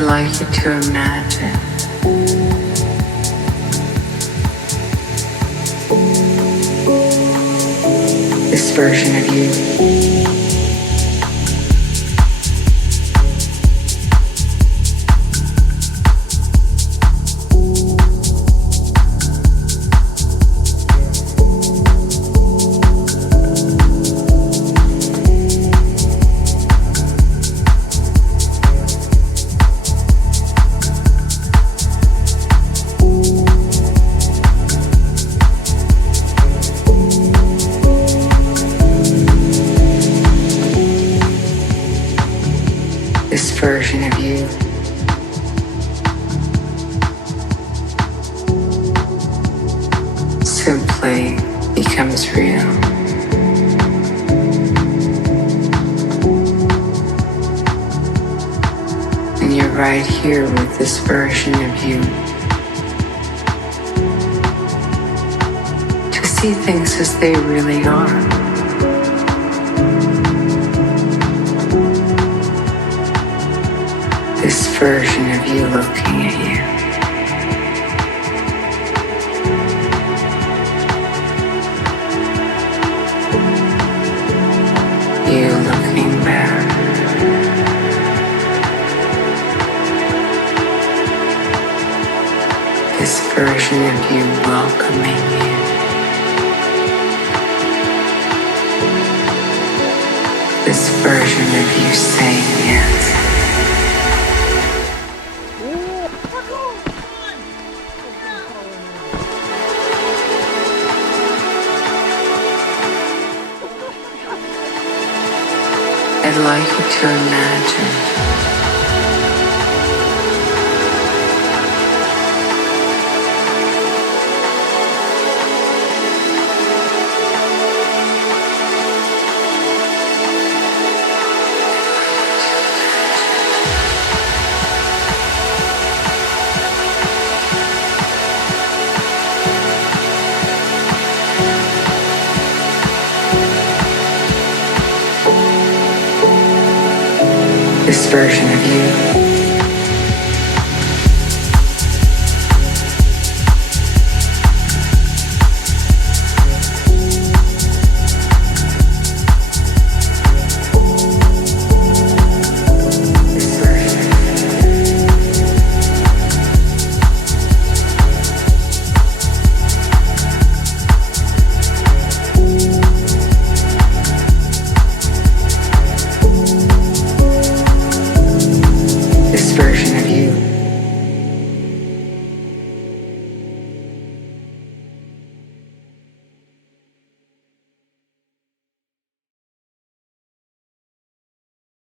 I'd like you to imagine this version of you. This version of you simply becomes real. And you're right here with this version of you to see things as they really are. This version of you looking at you. You looking back. This version of you welcoming you. This version of you saying yes. I'd like you to imagine this version of you